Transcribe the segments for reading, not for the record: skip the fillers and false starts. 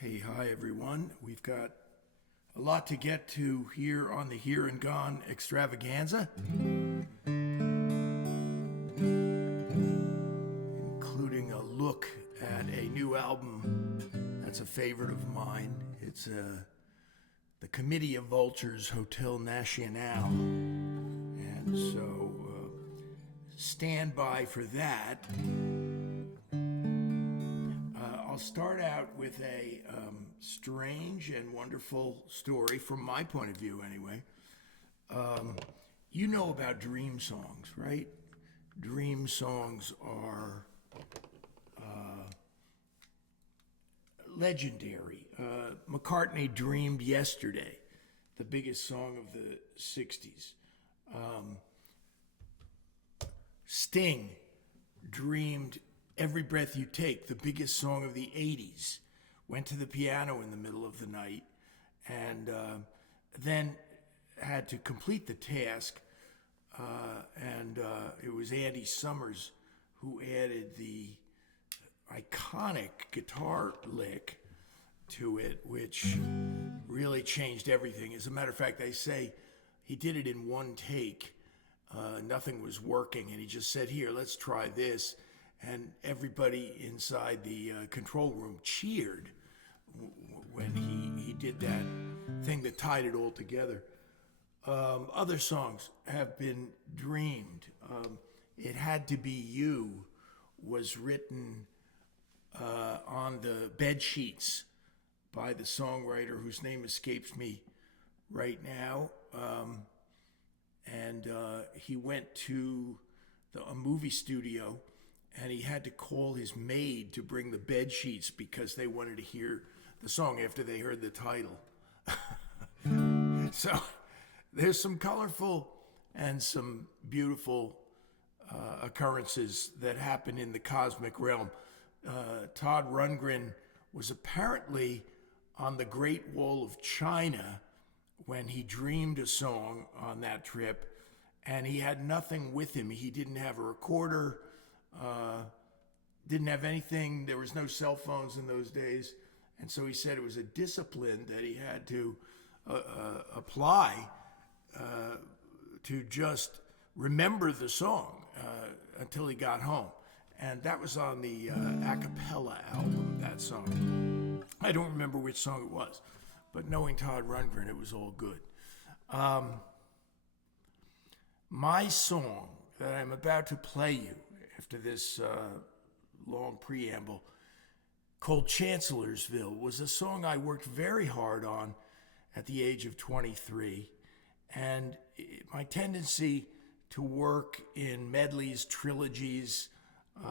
Hey, hi everyone. We've got a lot to get to here on the Here and Gone extravaganza, including a look at a new album that's a favorite of mine. It's the Committee of Vultures Hotel Nacional. And so stand by for that. I'll start out with a strange and wonderful story from my point of view, anyway. You know about dream songs, right? Dream songs are legendary. McCartney dreamed Yesterday, the biggest song of the 60s. Sting dreamed Every Breath You Take, the biggest song of the 80s, went to the piano in the middle of the night and then had to complete the task. It was Andy Summers who added the iconic guitar lick to it, which really changed everything. As a matter of fact, they say he did it in one take. Nothing was working, and he just said, "Here, let's try this." And everybody inside the control room cheered when he did that thing that tied it all together. Other songs have been dreamed. It Had to Be You was written on the bed sheets by the songwriter whose name escapes me right now. He went to a movie studio and he had to call his maid to bring the bed sheets because they wanted to hear the song after they heard the title. So there's some colorful and some beautiful occurrences that happen in the cosmic realm. Todd Rundgren was apparently on the Great Wall of China when he dreamed a song on that trip, and he had nothing with him. He didn't have a recorder, didn't have anything. There was no cell phones in those days. And so he said it was a discipline that he had to apply to just remember the song until he got home. And that was on the a cappella album, that song. I don't remember which song it was, but knowing Todd Rundgren, it was all good. My song that I'm about to play you after this long preamble, called Chancellorsville, was a song I worked very hard on at the age of 23. And my tendency to work in medleys, trilogies,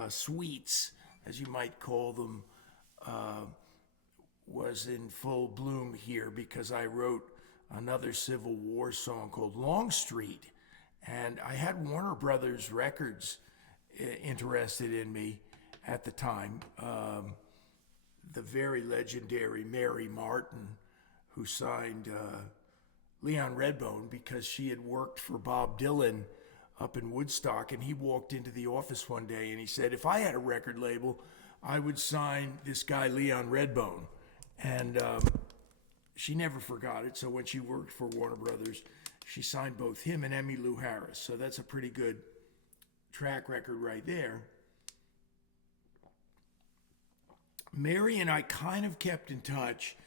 suites, as you might call them, was in full bloom here because I wrote another Civil War song called Longstreet. And I had Warner Brothers Records interested in me at the time. The very legendary Mary Martin, who signed Leon Redbone because she had worked for Bob Dylan up in Woodstock, and he walked into the office one day and he said, if I had a record label, I would sign this guy Leon Redbone. And she never forgot it, so when she worked for Warner Brothers, she signed both him and Emmylou Harris. So that's a pretty good track record right there. Mary and I kind of kept in touch.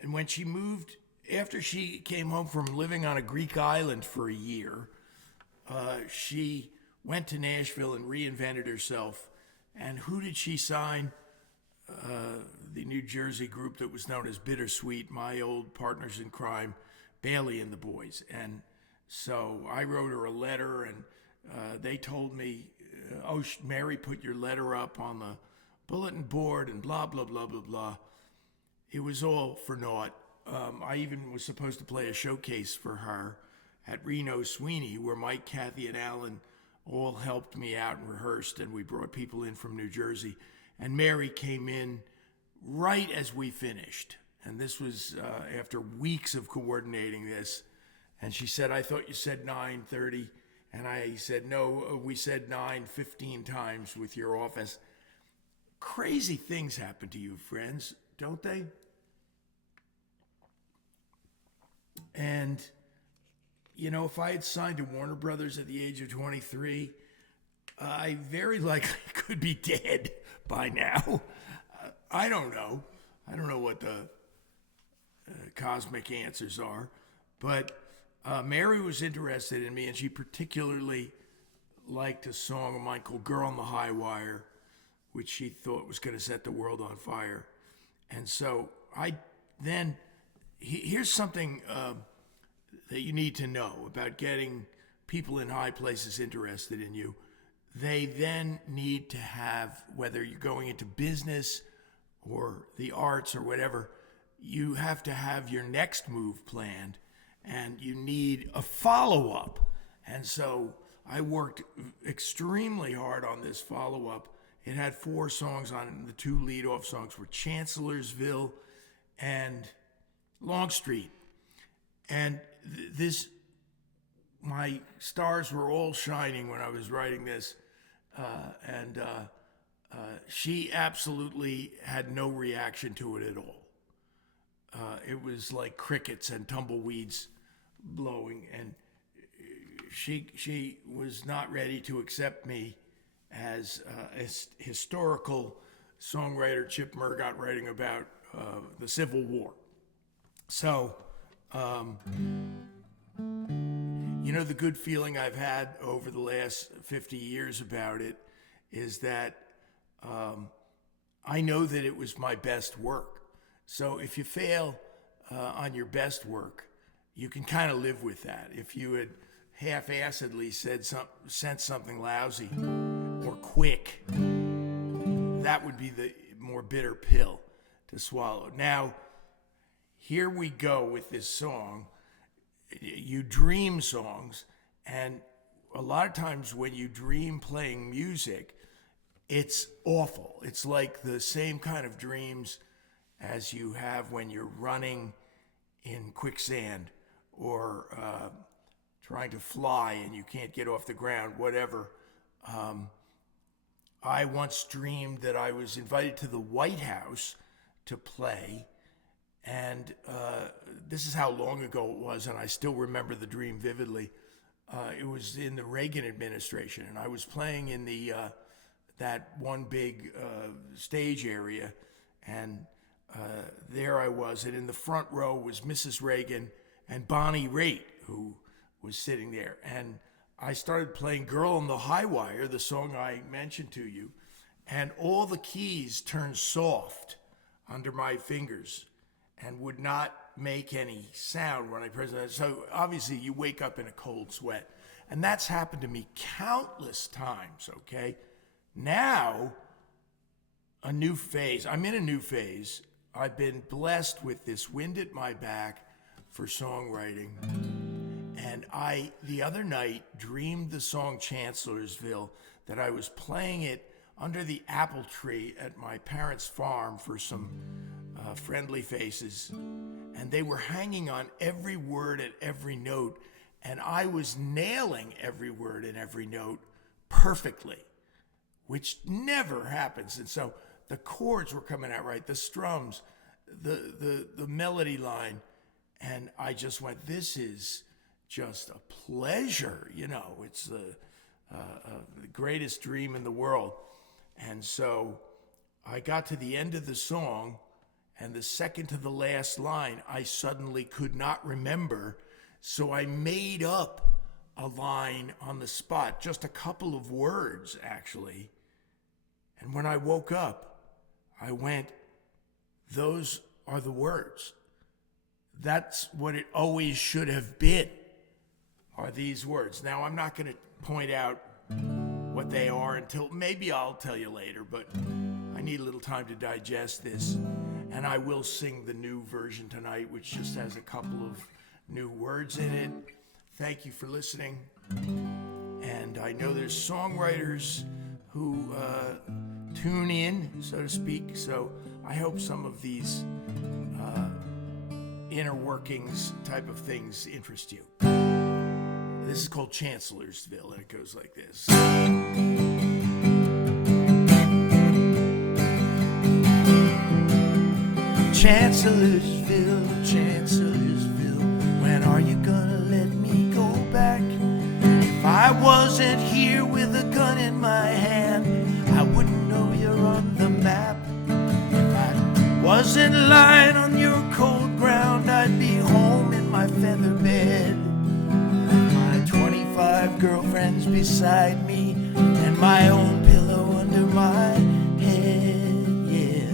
And when she moved, after she came home from living on a Greek island for a year, she went to Nashville and reinvented herself. And who did she sign? The New Jersey group that was known as Bittersweet, my old partners in crime, Bailey and the Boys. And so I wrote her a letter, and they told me, Mary, put your letter up on the bulletin board and blah, blah, blah, blah, blah. It was all for naught. I even was supposed to play a showcase for her at Reno Sweeney, where Mike, Kathy, and Alan all helped me out and rehearsed, and we brought people in from New Jersey. And Mary came in right as we finished. And this was after weeks of coordinating this. And she said, I thought you said 9:30. And I said, no, we said 9 15 times with your office. Crazy things happen to you, friends. don't they? And, you know, if I had signed to Warner Brothers at the age of 23, I very likely could be dead by now. I don't know. I don't know what the cosmic answers are. But Mary was interested in me, and she particularly liked a song of mine called Girl on the High Wire, which she thought was going to set the world on fire. And so here's something that you need to know about getting people in high places interested in you. They then need to have, whether you're going into business or the arts or whatever, you have to have your next move planned, and you need a follow-up. And so I worked extremely hard on this follow-up. It had 4 songs on it, and the 2 lead-off songs were Chancellorsville and Longstreet. And my stars were all shining when I was writing this, and she absolutely had no reaction to it at all. It was like crickets and tumbleweeds blowing, and she was not ready to accept me as a historical songwriter, Chip Mergott, writing about the Civil War. So, you know, the good feeling I've had over the last 50 years about it is that I know that it was my best work. So if you fail on your best work, you can kind of live with that. If you had half-assedly sent something lousy or quick, that would be the more bitter pill to swallow. Now, here we go with this song. You dream songs, and a lot of times when you dream playing music, it's awful. It's like the same kind of dreams as you have when you're running in quicksand or trying to fly and you can't get off the ground, whatever. I once dreamed that I was invited to the White House to play, and this is how long ago it was, and I still remember the dream vividly. It was in the Reagan administration, and I was playing in the that one big stage area, and there I was, and in the front row was Mrs. Reagan and Bonnie Raitt, who was sitting there. And I started playing Girl on the High Wire, the song I mentioned to you, and all the keys turned soft under my fingers and would not make any sound when I pressed it. So obviously you wake up in a cold sweat. And that's happened to me countless times, okay? Now, I'm in a new phase. I've been blessed with this wind at my back for songwriting. And the other night, dreamed the song Chancellorsville, that I was playing it under the apple tree at my parents' farm for some friendly faces. And they were hanging on every word and every note, and I was nailing every word and every note perfectly, which never happens. And so the chords were coming out right, the strums, the melody line, and I just went, this is just a pleasure, you know, it's the greatest dream in the world. And so I got to the end of the song, and the second to the last line, I suddenly could not remember, so I made up a line on the spot, just a couple of words, actually. And when I woke up, I went, those are the words. That's what it always should have been, are these words. Now, I'm not going to point out what they are until, maybe I'll tell you later, but I need a little time to digest this. And I will sing the new version tonight, which just has a couple of new words in it. Thank you for listening. And I know there's songwriters who tune in, so to speak. So I hope some of these inner workings type of things interest you. This is called Chancellorsville, and it goes like this. Chancellorsville, Chancellorsville, when are you gonna let me go back? If I wasn't here with a gun in my hand, I wouldn't know you're on the map. If I wasn't lying on your cold ground, I'd be home in my feather bed. My 25 girlfriends beside me, and my own pillow under my head, yeah.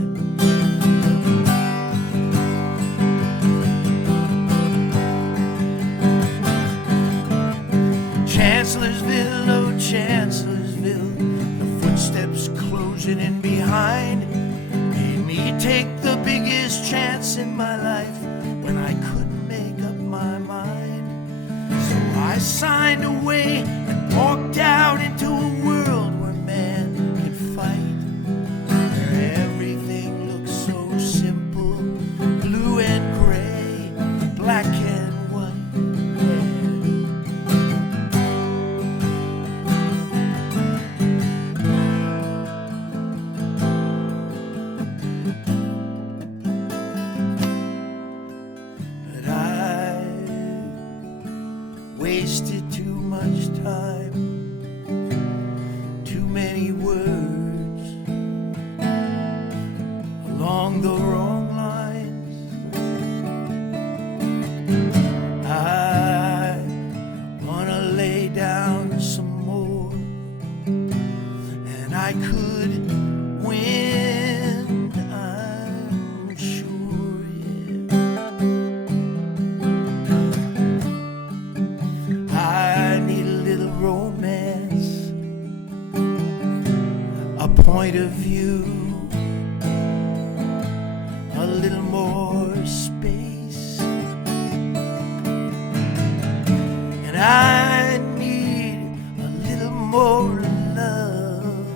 Chancellorsville, oh Chancellorsville, the footsteps closing in behind made me take the biggest chance in my life when I couldn't make up my mind. So I signed away and walked out into a world where man can fight, where everything looks so simple, blue and gray, black and white. Wasted too much time, too many words along the wrong lines. I wanna lay down some more, and I could win, I'm sure, yeah. I need a little romance, a point of view, a little more space, and I need a little more love,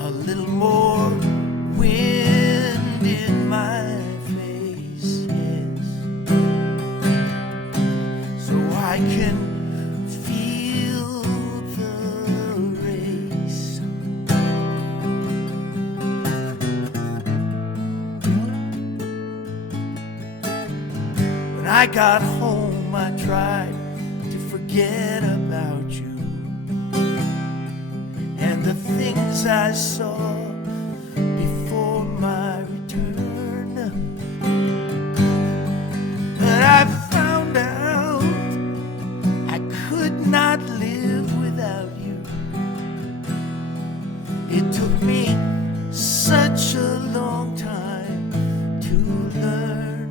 a little more wind in my face, yes, so I can feel the race. When I got home, I tried to forget about you and the things I saw before my return. But I found out I could not live without you. It took me such a long time to learn.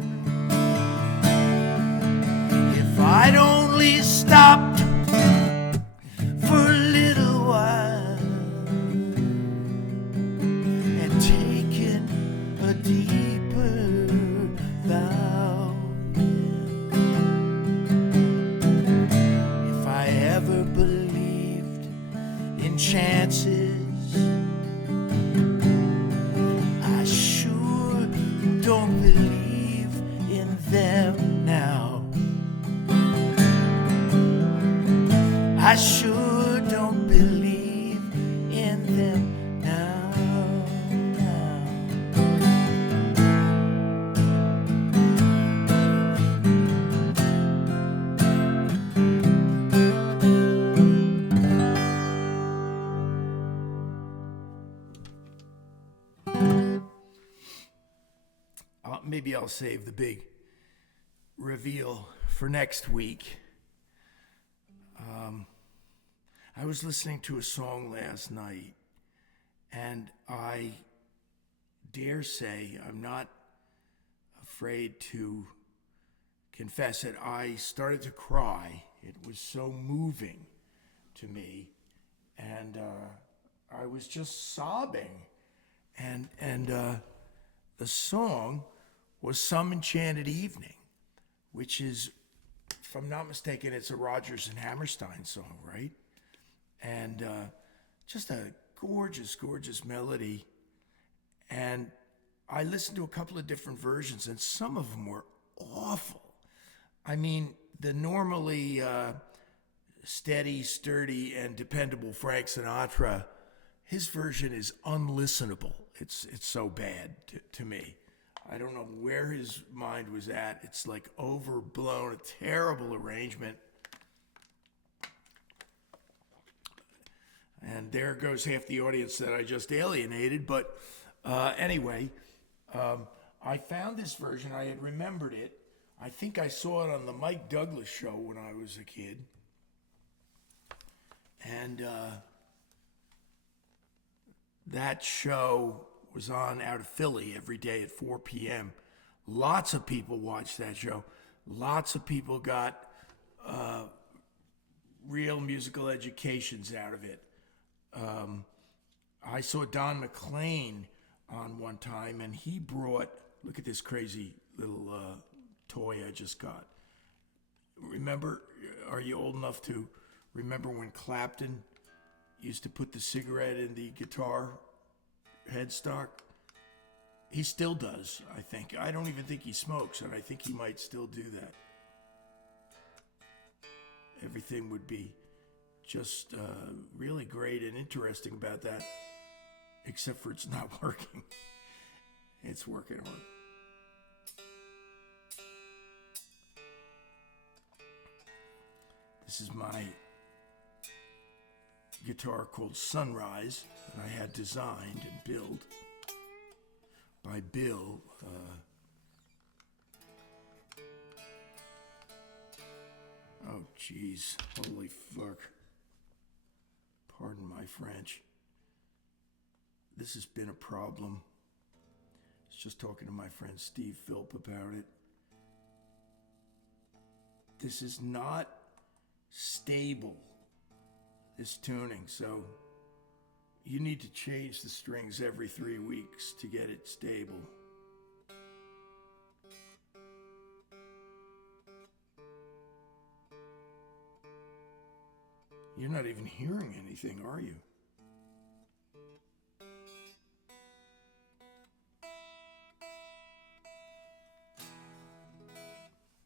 If I'd only stopped for a little while and taken a deeper vow, if I ever believed in chances, I sure don't believe in them now. I sure don't believe in them now. Maybe I'll save the big reveal for next week. I was listening to a song last night, and I dare say, I'm not afraid to confess it, I started to cry. It was so moving to me, and I was just sobbing. And the song was Some Enchanted Evening, which is, if I'm not mistaken, it's a Rodgers and Hammerstein song, right? And just a gorgeous, gorgeous melody. And I listened to a couple of different versions, and some of them were awful. I mean, the normally steady, sturdy, and dependable Frank Sinatra, his version is unlistenable. It's so bad to me. I don't know where his mind was at. It's like overblown, a terrible arrangement. And there goes half the audience that I just alienated. But anyway, I found this version. I had remembered it. I think I saw it on the Mike Douglas show when I was a kid. And that show was on out of Philly every day at 4 p.m. Lots of people watched that show. Lots of people got real musical educations out of it. I saw Don McLean on one time, and he brought, look at this crazy little toy I just got. Remember, are you old enough to remember when Clapton used to put the cigarette in the guitar headstock? He still does, I think. I don't even think he smokes, and I think he might still do that. Everything would be just really great and interesting about that, except for it's not working. It's working hard. This is my guitar called Sunrise that I had designed and built by Bill. Oh, geez. Holy fuck. Pardon my French. This has been a problem. I was just talking to my friend Steve Philp about it. This is not stable, this tuning, so you need to change the strings every 3 weeks to get it stable. You're not even hearing anything, are you?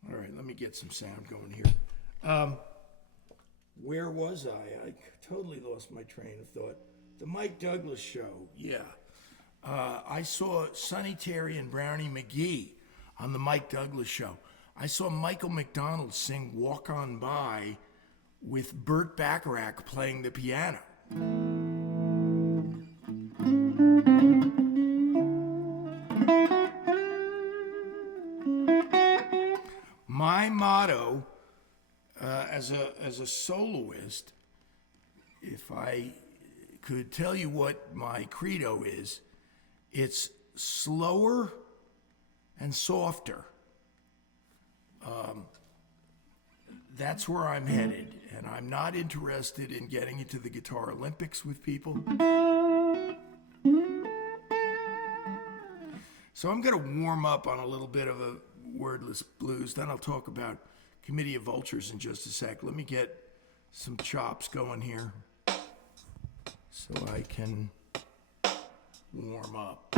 All right, let me get some sound going here. Where was I? I totally lost my train of thought. The Mike Douglas show, yeah. I saw Sonny Terry and Brownie McGee on the Mike Douglas show. I saw Michael McDonald sing Walk On By with Burt Bacharach playing the piano. My motto as a soloist, if I could tell you what my credo is, it's slower and softer. That's where I'm headed, and I'm not interested in getting into the Guitar Olympics with people. So I'm going to warm up on a little bit of a wordless blues, then I'll talk about Committee of Vultures in just a sec. Let me get some chops going here so I can warm up.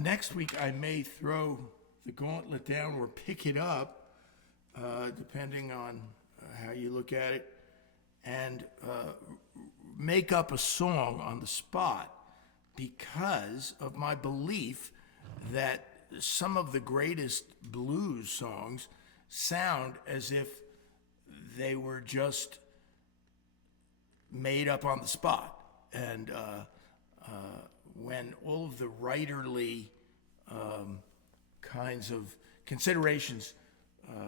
Next week, I may throw the gauntlet down or pick it up, depending on how you look at it, and make up a song on the spot because of my belief that some of the greatest blues songs sound as if they were just made up on the spot. And when all of the writerly kinds of considerations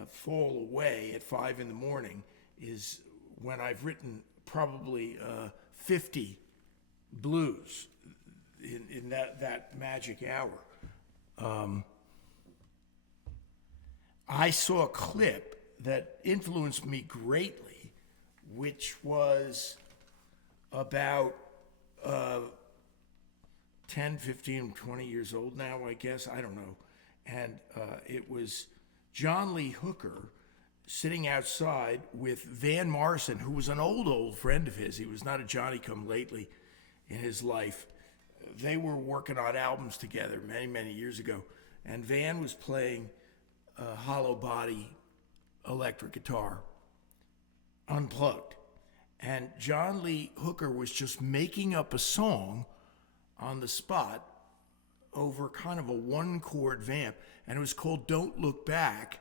fall away at 5 a.m. is when I've written probably 50 blues in that magic hour. I saw a clip that influenced me greatly, which was about 10, 15, 20 years old now, I guess. I don't know. And it was John Lee Hooker sitting outside with Van Morrison, who was an old friend of his. He was not a Johnny-come-lately in his life. They were working on albums together many, many years ago. And Van was playing a hollow body electric guitar, unplugged. And John Lee Hooker was just making up a song on the spot over kind of a one-chord vamp, and it was called Don't Look Back.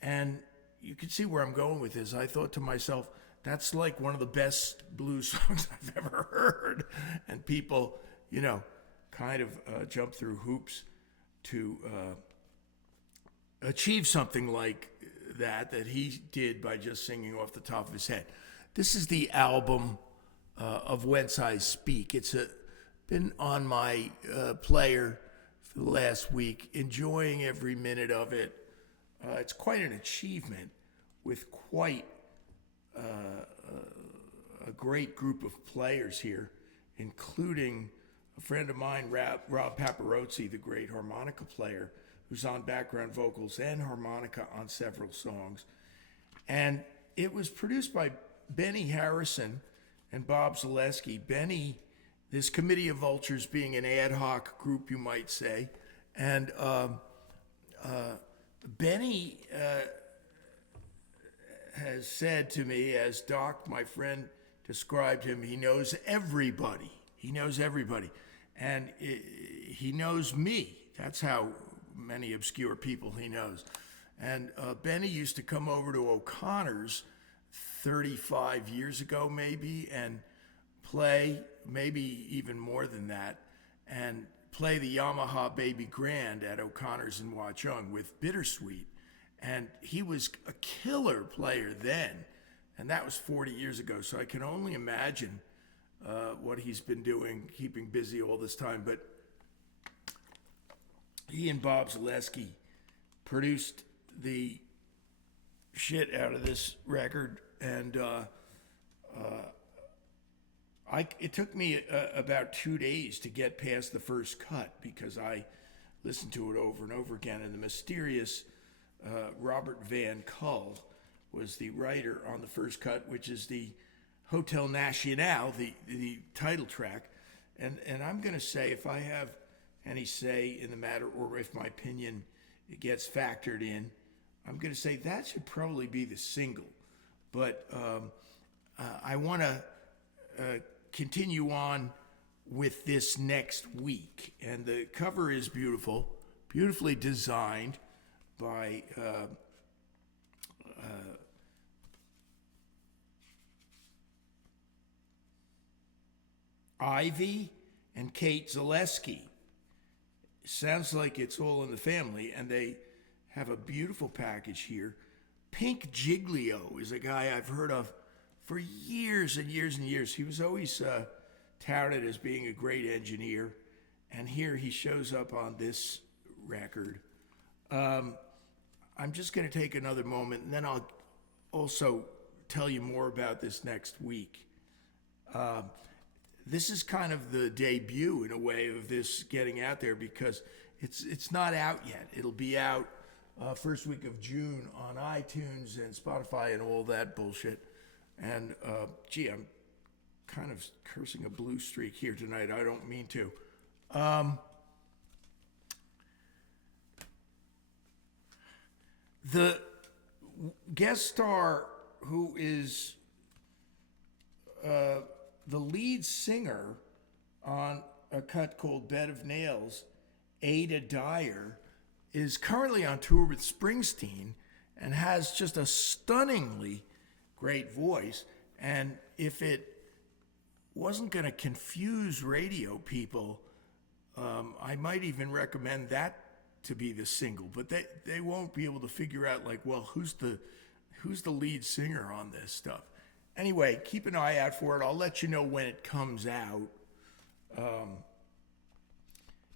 And you can see where I'm going with this. I thought to myself, that's like one of the best blues songs I've ever heard. And people, kind of jump through hoops to achieve something like that he did by just singing off the top of his head. This is the album of Whence I Speak. It's been on my player for the last week, enjoying every minute of it. It's quite an achievement with quite a great group of players here, including a friend of mine, Rob Paparozzi, the great harmonica player, who's on background vocals and harmonica on several songs. And it was produced by Benny Harrison and Bob Zaleski. Benny, this Committee of Vultures being an ad hoc group, you might say. And Benny has said to me, as Doc, my friend, described him, he knows everybody. He knows everybody. And he knows me. That's how many obscure people he knows. And Benny used to come over to O'Connor's 35 years ago, maybe, and play, maybe even more than that, and play the Yamaha Baby Grand at O'Connor's in Watchung with Bittersweet. And he was a killer player then, and that was 40 years ago. So I can only imagine what he's been doing, keeping busy all this time. But he and Bob Zaleski produced the shit out of this record, and it took me about 2 days to get past the first cut because I listened to it over and over again. And the mysterious Robert Van Cull was the writer on the first cut, which is the Hotel Nacional, the title track. And I'm going to say, if I have any say in the matter, or if my opinion gets factored in, I'm going to say that should probably be the single. But I want to continue on with this next week. And the cover is beautiful, beautifully designed by Ivy and Kate Zaleski. Sounds like it's all in the family, and they have a beautiful package here. Pink Giglio is a guy I've heard of for years and years and years. He was always touted as being a great engineer, and here he shows up on this record. I'm just going to take another moment, and then I'll also tell you more about this next week. This is kind of the debut, in a way, of this getting out there, because it's not out yet. It'll be out first week of June on iTunes and Spotify and all that bullshit. And gee, I'm kind of cursing a blue streak here tonight. I don't mean to. The guest star, who is the lead singer on a cut called Bed of Nails, Ada Dyer, is currently on tour with Springsteen and has just a stunningly great voice. And if it wasn't going to confuse radio people, I might even recommend that to be the single. But they won't be able to figure out, like, well, who's the lead singer on this stuff. Anyway, keep an eye out for it. I'll let you know when it comes out.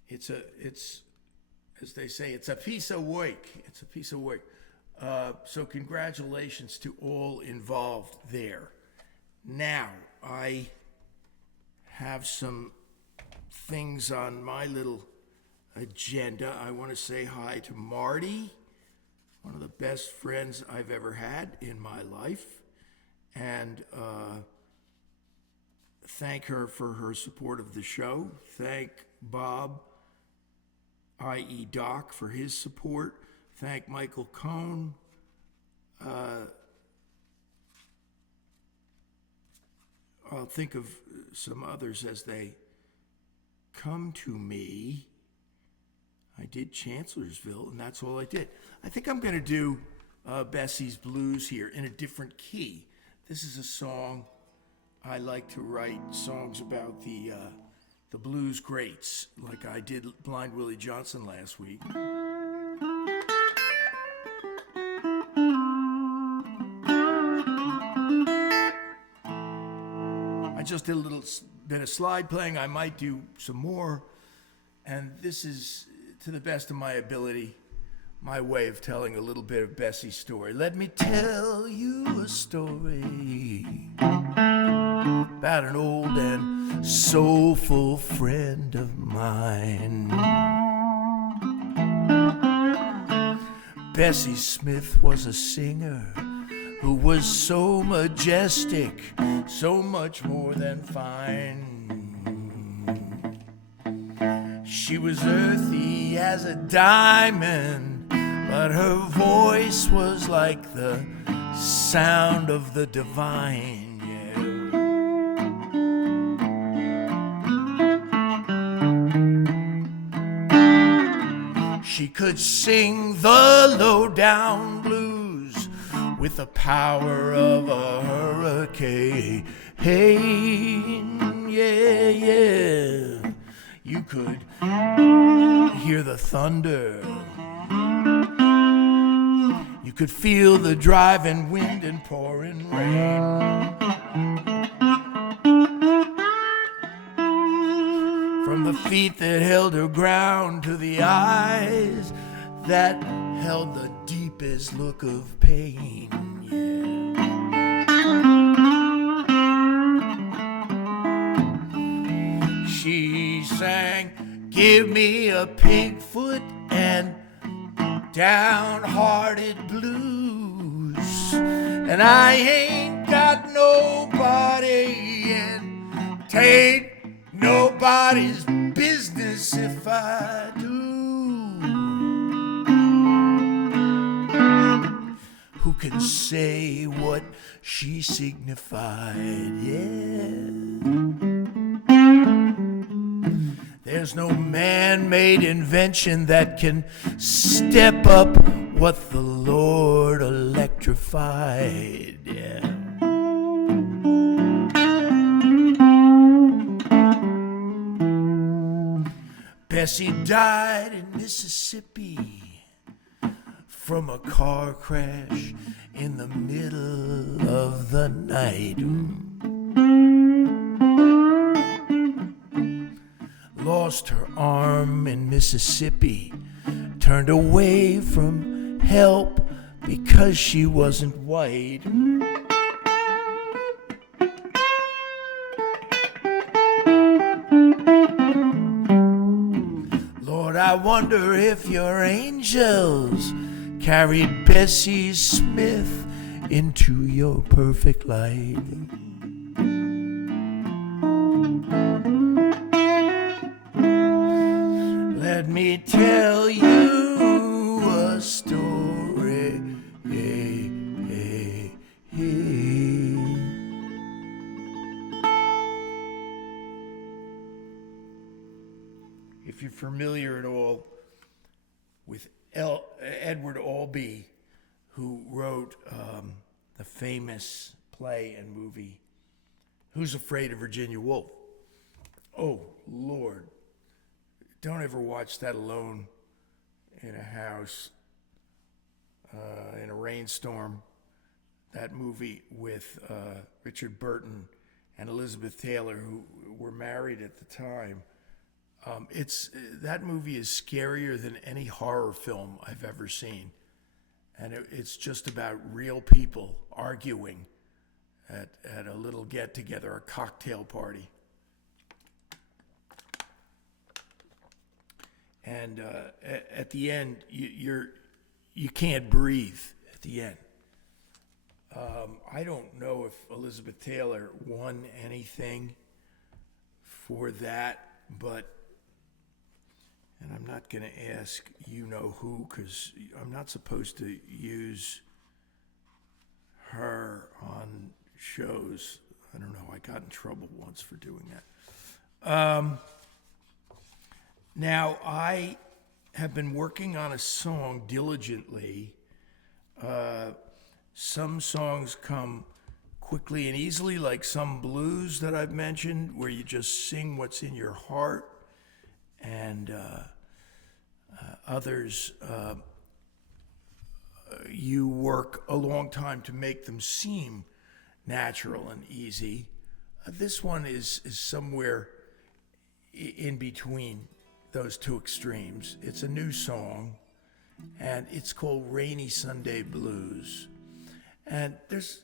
It's as they say, it's a piece of work. It's a piece of work. So congratulations to all involved there. Now, I have some things on my little agenda. I want to say hi to Marty, one of the best friends I've ever had in my life, and thank her for her support of the show. Thank Bob, i.e. Doc, for his support. Thank Michael Cohn. I'll think of some others as they come to me. I did Chancellorsville, and that's all I did. I think I'm going to do Bessie's Blues here in a different key. This is a song I like to write, songs about the blues greats, like I did Blind Willie Johnson last week. I just did a little bit of slide playing. I might do some more. And this is, to the best of my ability, my way of telling a little bit of Bessie's story. Let me tell you a story about an old and soulful friend of mine. Bessie Smith was a singer who was so majestic, so much more than fine. She was earthy as a diamond, but her voice was like the sound of the divine. She could sing the low-down blues with the power of a hurricane. Hey, yeah, yeah. You could hear the thunder. You could feel the driving wind and pouring rain. From the feet that held her ground to the eyes that held the deepest look of pain. Yeah. She sang, "Give me a pig foot and downhearted blues, and I ain't got nobody, and 'tain't nobody's business if I do. Who can say what she signified? Yeah. There's no man-made invention that can step up what the Lord electrified. Yeah. Bessie died in Mississippi from a car crash in the middle of the night. Lost her arm in Mississippi, turned away from help because she wasn't white. Lord, I wonder if your angels carried Bessie Smith into your perfect light. Let me tell you a story. Hey, hey, hey. If you're familiar at all with Edward Albee, who wrote the famous play and movie, Who's Afraid of Virginia Woolf? Oh, Lord. Don't ever watch that alone in a house in a rainstorm. That movie with Richard Burton and Elizabeth Taylor, who were married at the time. That movie is scarier than any horror film I've ever seen. And it's just about real people arguing at a little get-together, a cocktail party. And at the end, you can't breathe at the end. I don't know if Elizabeth Taylor won anything for that, and I'm not going to ask you know who, because I'm not supposed to use her on shows. I don't know. I got in trouble once for doing that. Now, I have been working on a song diligently. Some songs come quickly and easily, like some blues that I've mentioned, where you just sing what's in your heart. And others, you work a long time to make them seem natural and easy. This one is somewhere in between those two extremes. It's a new song, and it's called Rainy Sunday Blues. And there's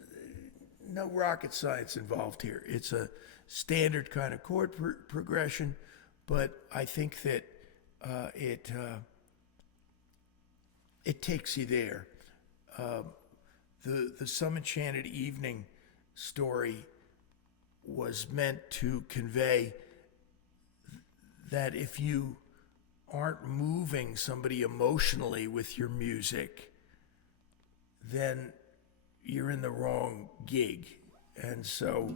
no rocket science involved here. It's a standard kind of chord progression, but I think that it takes you there. The Some Enchanted Evening story was meant to convey that if you aren't moving somebody emotionally with your music, then you're in the wrong gig. And so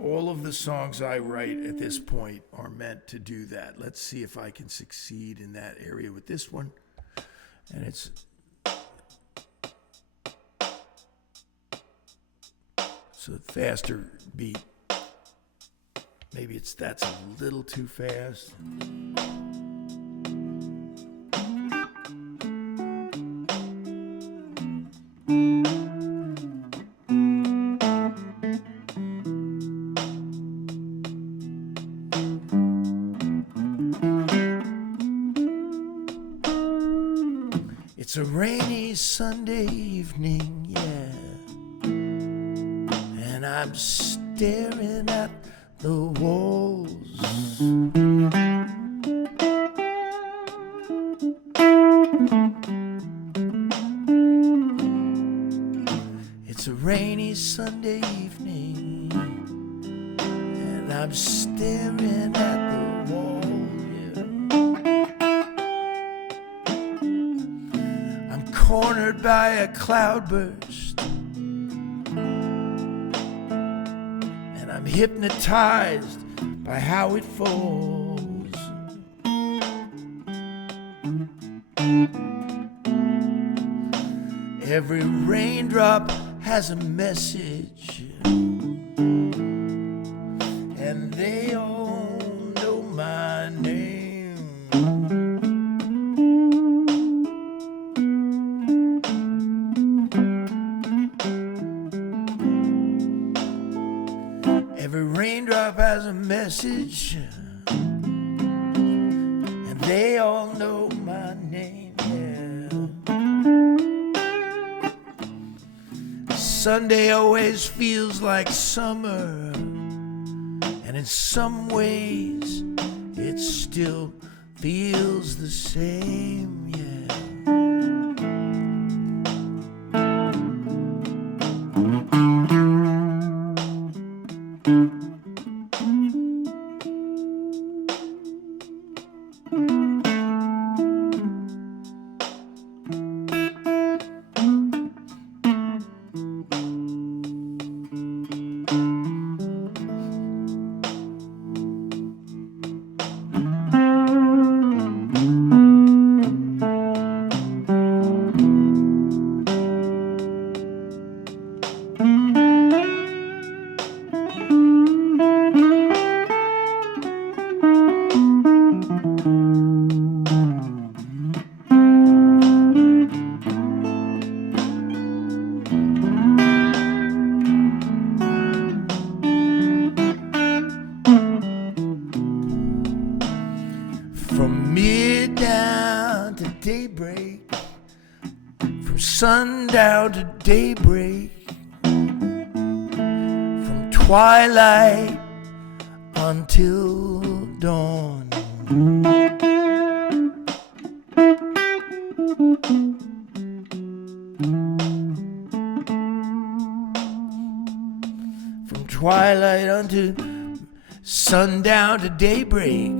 all of the songs I write at this point are meant to do that. Let's see if I can succeed in that area with this one. And it's a faster beat. Maybe that's a little too fast. It's a rainy Sunday evening, yeah, and I'm staring at the walls. It's a rainy Sunday evening, and I'm staring at the wall. Yeah. I'm cornered by a cloudburst, and I'm hypnotized by how it falls. Every raindrop has a message, and they all know my name. Every raindrop has a message, and they all know my name. Sunday always feels like summer, and in some ways it still feels the same, yeah. From middown to daybreak, from sundown to daybreak, from twilight until dawn. From twilight until sundown to daybreak,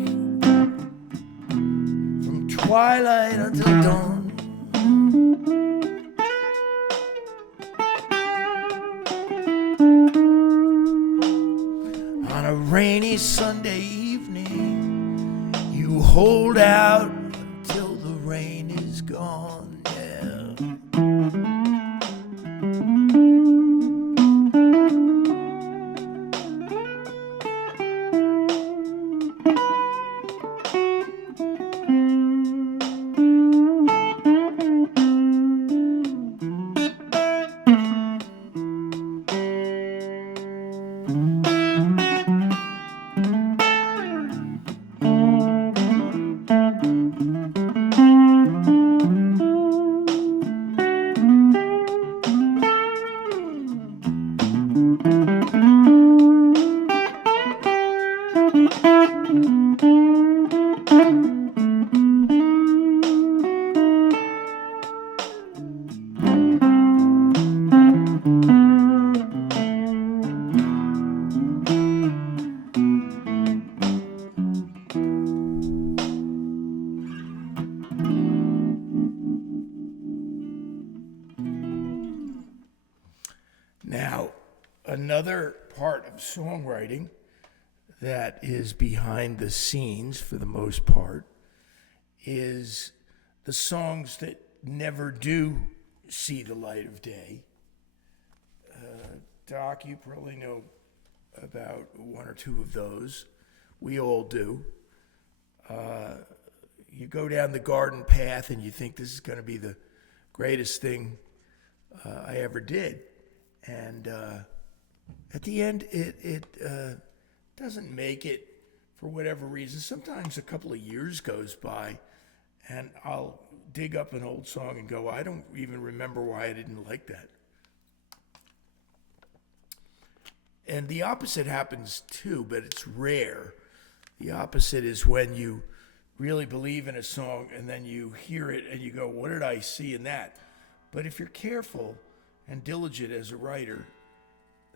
twilight until dawn. On a rainy Sunday evening, you hold out until the rain is gone, yeah. Now, another part of songwriting that is behind the scenes for the most part is the songs that never do see the light of day. Doc, you probably know about one or two of those. We all do. You go down the garden path and you think this is going to be the greatest thing I ever did. And at the end, it doesn't make it for whatever reason. Sometimes a couple of years goes by, and I'll dig up an old song and go, I don't even remember why I didn't like that. And the opposite happens too, but it's rare. The opposite is when you really believe in a song and then you hear it and you go, what did I see in that? But if you're careful and diligent as a writer,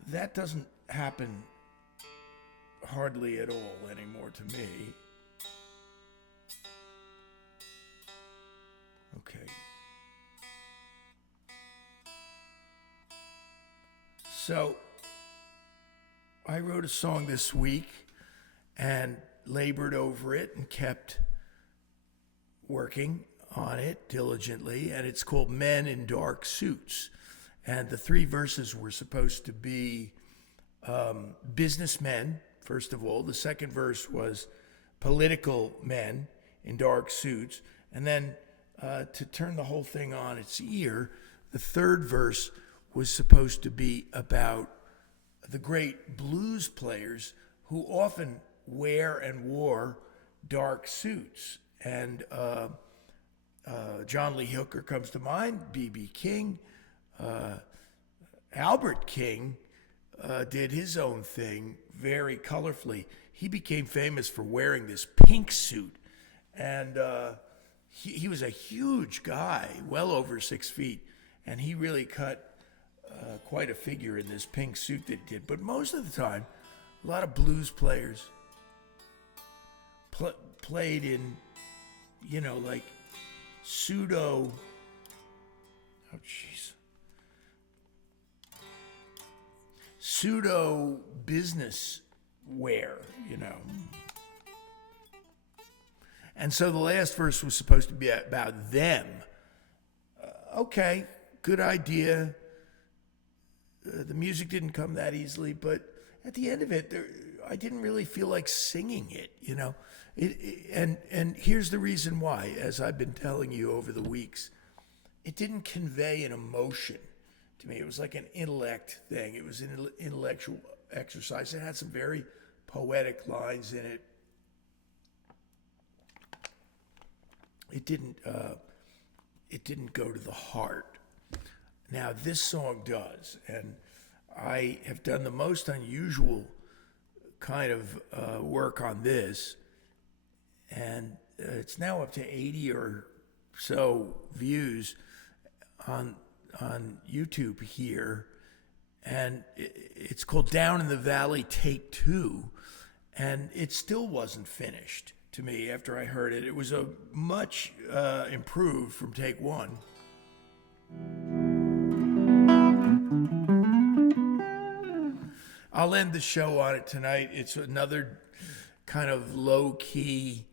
that doesn't happen hardly at all anymore to me. Okay. So I wrote a song this week and labored over it and kept working on it diligently, and it's called Men in Dark Suits. And the three verses were supposed to be businessmen, first of all. The second verse was political men in dark suits. And then to turn the whole thing on its ear, the third verse was supposed to be about the great blues players who often wear and wore dark suits. And John Lee Hooker comes to mind, B.B. King, Albert King did his own thing very colorfully. He became famous for wearing this pink suit, and he was a huge guy, well over 6 feet, and he really cut quite a figure in this pink suit that he did. But most of the time, a lot of blues players played in, like pseudo, pseudo business wear, And so the last verse was supposed to be about them. Okay, good idea. The music didn't come that easily, but at the end of it, I didn't really feel like singing it, And here's the reason why, as I've been telling you over the weeks, it didn't convey an emotion to me. It was like an intellect thing. It was an intellectual exercise. It had some very poetic lines in it. It didn't go to the heart. Now this song does, and I have done the most unusual kind of work on this, and it's now up to 80 or so views on YouTube here, and it's called Down in the Valley Take 2, and it still wasn't finished to me after I heard it. It was a much improved from Take 1. I'll end the show on it tonight. It's another kind of low-key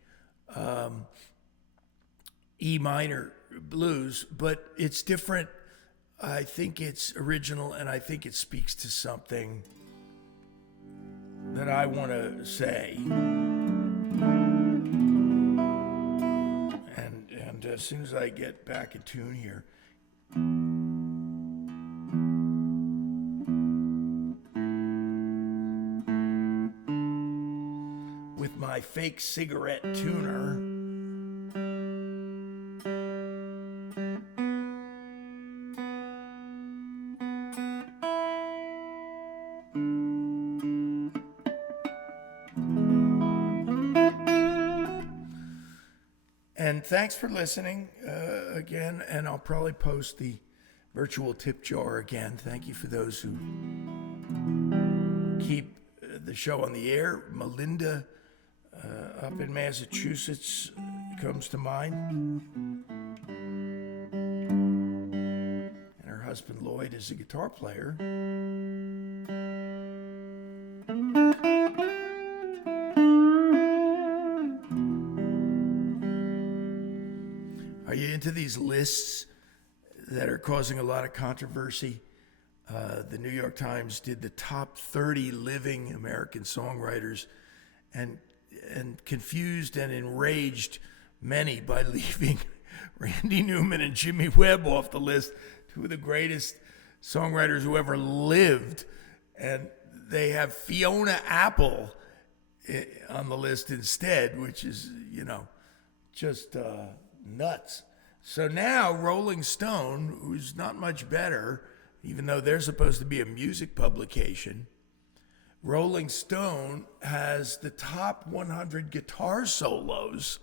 E minor blues, but it's different. I think it's original, and I think it speaks to something that I want to say. And as soon as I get back in tune here, with my fake cigarette tuner, and thanks for listening again, and I'll probably post the virtual tip jar again. Thank you for those who keep the show on the air. Melinda up in Massachusetts comes to mind, and her husband Lloyd is a guitar player. Are you into these lists that are causing a lot of controversy? The New York Times did the top 30 living American songwriters, and confused and enraged many by leaving Randy Newman and Jimmy Webb off the list, two of the greatest songwriters who ever lived. And they have Fiona Apple on the list instead, which is, just nuts. So now Rolling Stone, who's not much better, even though they're supposed to be a music publication, Rolling Stone has the top 100 guitar solos,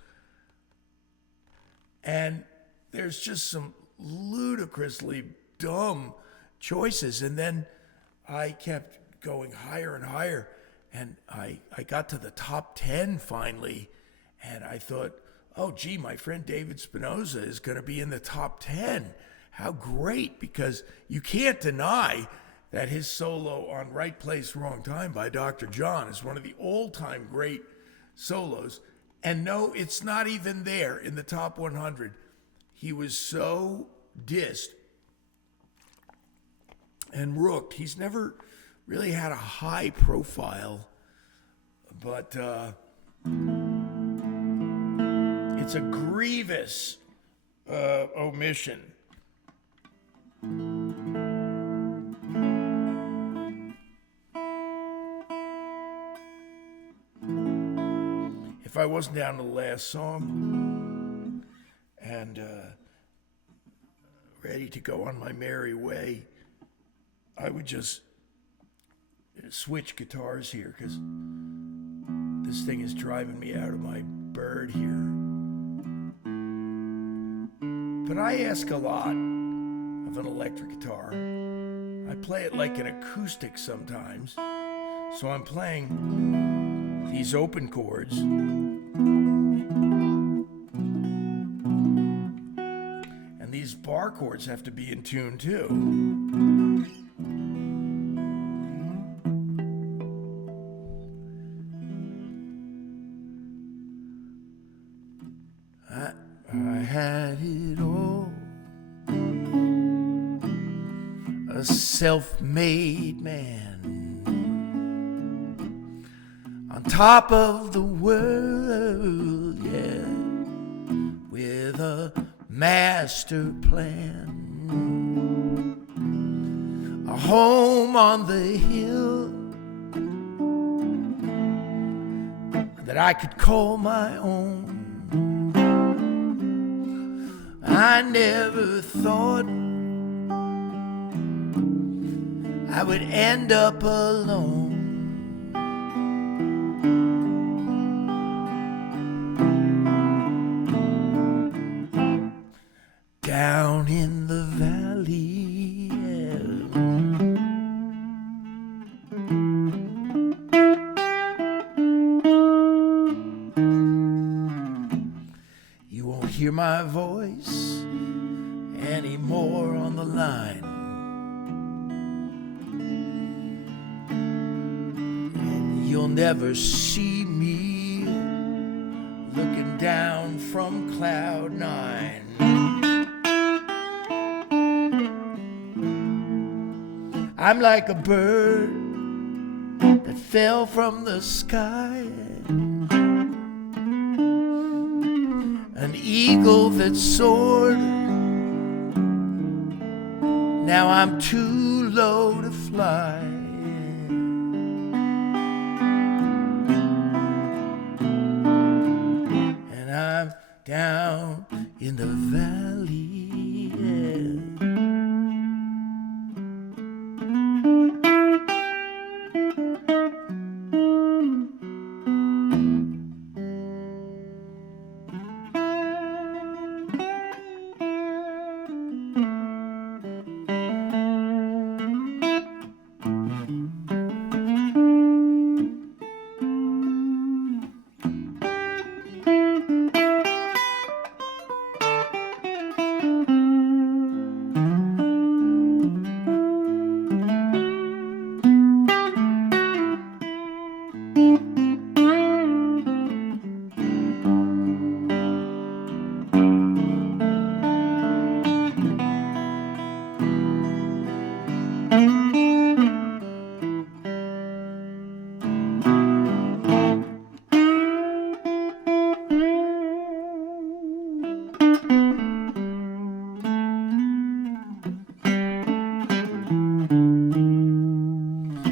and there's just some ludicrously dumb choices. And then I kept going higher and higher. And I got to the top 10 finally. And I thought, oh, gee, my friend David Spinoza is going to be in the top 10. How great, because you can't deny that his solo on Right Place, Wrong Time by Dr. John is one of the all-time great solos. And no, it's not even there in the top 100. He was so dissed and rooked. He's never really had a high profile, but it's a grievous omission. If I wasn't down to the last song and ready to go on my merry way, I would just switch guitars here, because this thing is driving me out of my bird here. But I ask a lot of an electric guitar. I play it like an acoustic sometimes. So I'm playing these open chords. And these bar chords have to be in tune too. I had it all, a self-made man, on top of the world, yeah, with a master plan, a home on the hill that I could call my own. I never thought I would end up alone. Down in the valley, you won't hear my voice anymore on the line, and you'll never see me looking down from cloud 9. I'm like a bird that fell from the sky, an eagle that soared. Now I'm too low to fly. And I'm down in the valley.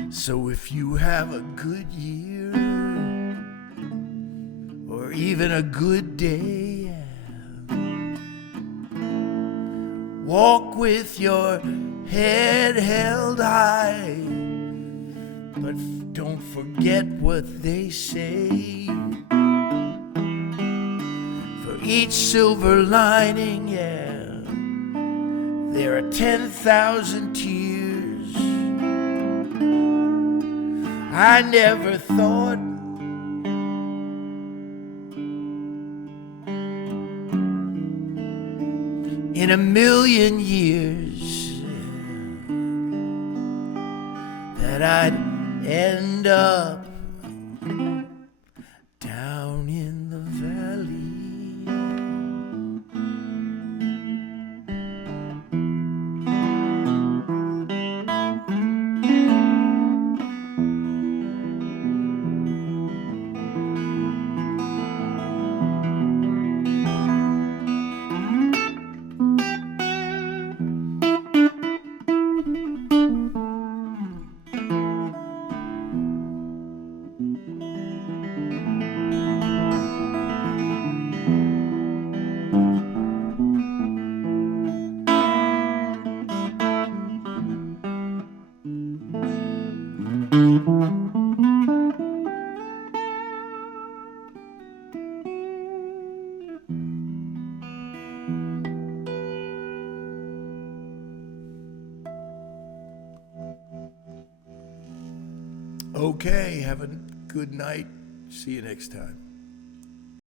So if you have a good year, or even a good day, walk with your head held high, but don't forget what they say. For each silver lining, yeah, there are 10,000 tears. I never thought in a million years that I'd end up down in the valley. Okay, have a good night. See you next time.